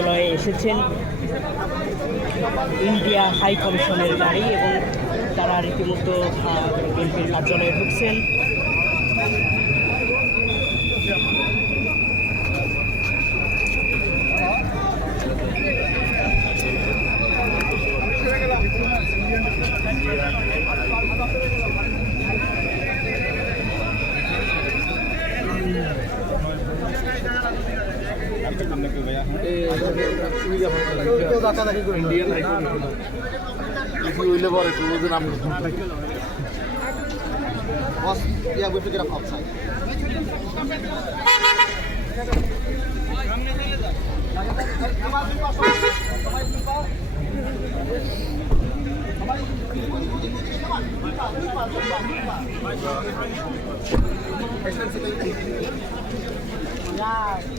কার্যালয়ে এসেছেন India high কমিশনের গাড়ি এবং তারা রীতিমতো বিএনপির কার্যালয়ে ঢুকছেন। ইন্ডিয়ান হাইকোর্ট পরে কোনোদিন আমি বস ইয়া good to get up outside